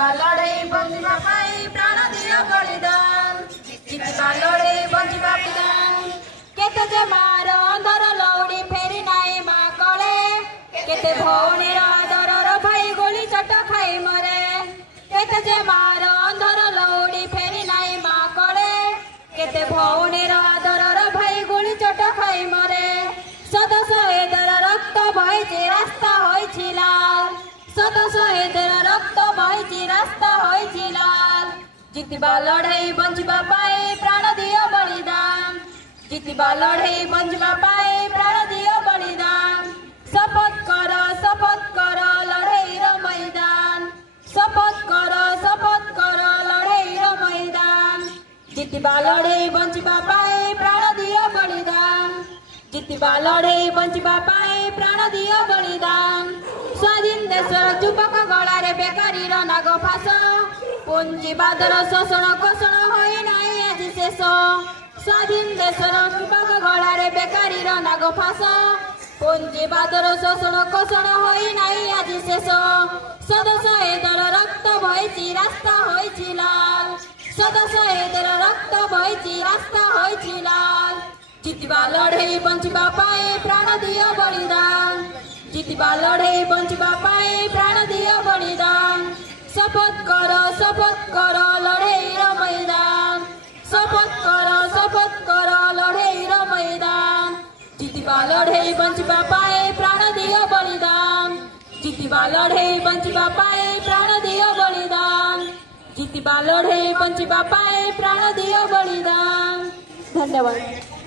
जितिबा लड़ाई बंजिबा पाई प्राण दियो बलिदान जितिबा लड़ाई बंजिबा बलिदान केते जे मार अंधर लौड़ी फेरी नाई मा कळे केते भौणी आदरर भाई गोली चट खाई मरे केते जे मार अंधर लौड़ी फेरी नाई मा कळे केते भौणी आदरर भाई गोली चट खाई मरे शत शहीदर रक्त बहिची रास्ता होइछि लाल शत शहीदर रक्त बहिची रास्ता होइछि लाल जितिबा लड़ाई बंजिबा पाई प्राण दियो बलिदान जितिबा लड़ाई बंजिबा पाई प्राण दियो बलिदान शपथ कर लड़ाई रो मैदान शपथ कर लड़ाई रो मैदान जितिबा लड़ाई बंजिबा पाई प्राण दियो बलिदान जितिबा लड़ाई बंजिबा पाई प्राण दियो बलिदान स्वाधीन देशर युवक गलारे बेकारी नाग फास पुंजीवादर शोषण कोषण होई नाई आज शेष स्वाधीन देशर युवक गलारे बेकारी नाग फास पुंजीवादर शोषण कोषण होई नाई आज शेष शत शहीदर रक्त बहिछि रास्ता होइछि लाल शत शहीदर रक्त बहिछि रास्ता होइछि लाल जितिबा लड़ाई बंजिबा पाई प्राण दियो बलिदान जितिबा लड़ाई बंजिबा पाई प्राण दियो बलिदान शपथ कर लड़ाई रो मैदान शपथ कर लड़ाई रो मैदान जितिबा लड़ाई बंजिबा पाई प्राण दियो बलिदान जितिबा लड़ाई बंजिबा पाई प्राण दियो बलिदान जितिबा लड़ाई बंजिबा पाई प्राण दियो बलिदान। धन्यवाद।